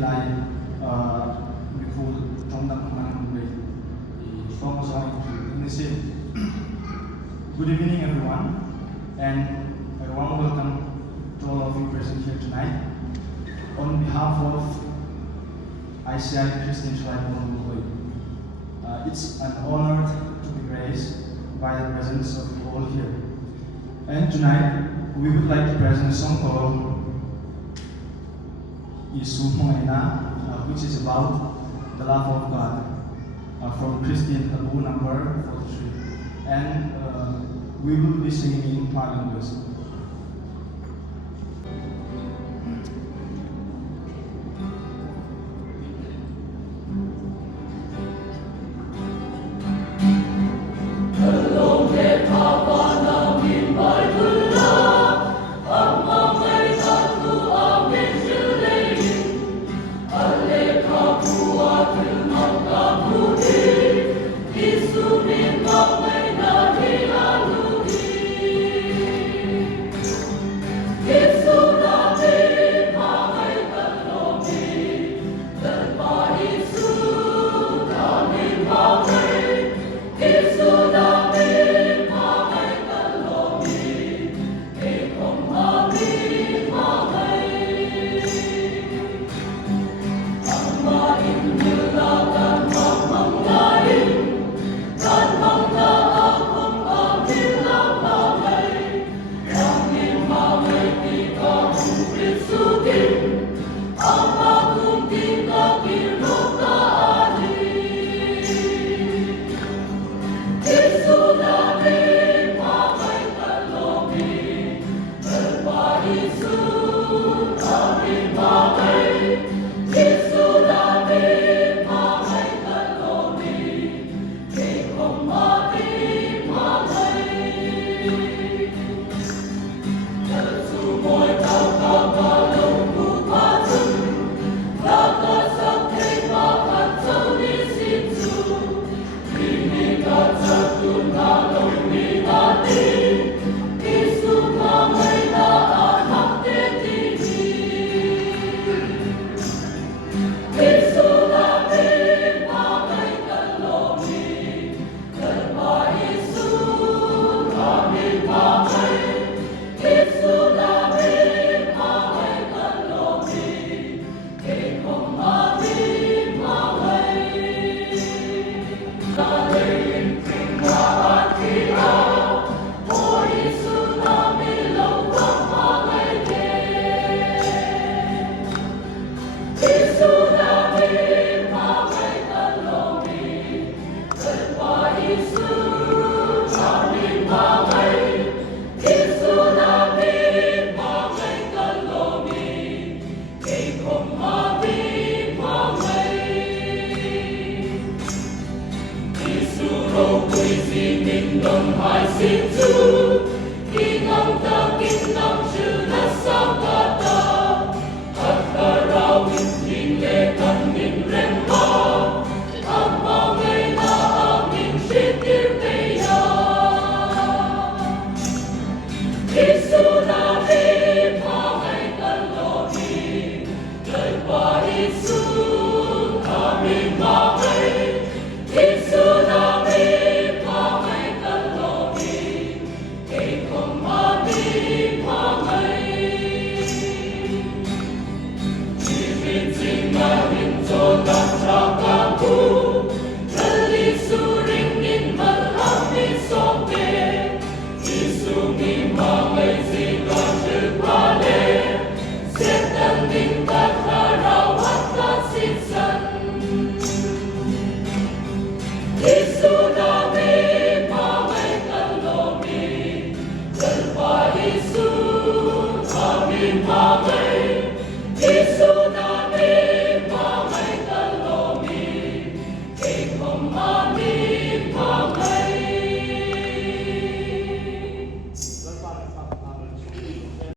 lại mình phụ trong đăng mang về from us in the same. Good evening, everyone, and a warm welcome to all of you present here tonight. On behalf of ICI Christian Church Monoloi, it's an honor to be graced by the presence of you all here. And tonight, we would like to present a song called Yesu Mongaina, which is about the love of God, from Christian Tabu number 43. And we will be singing in part language. It's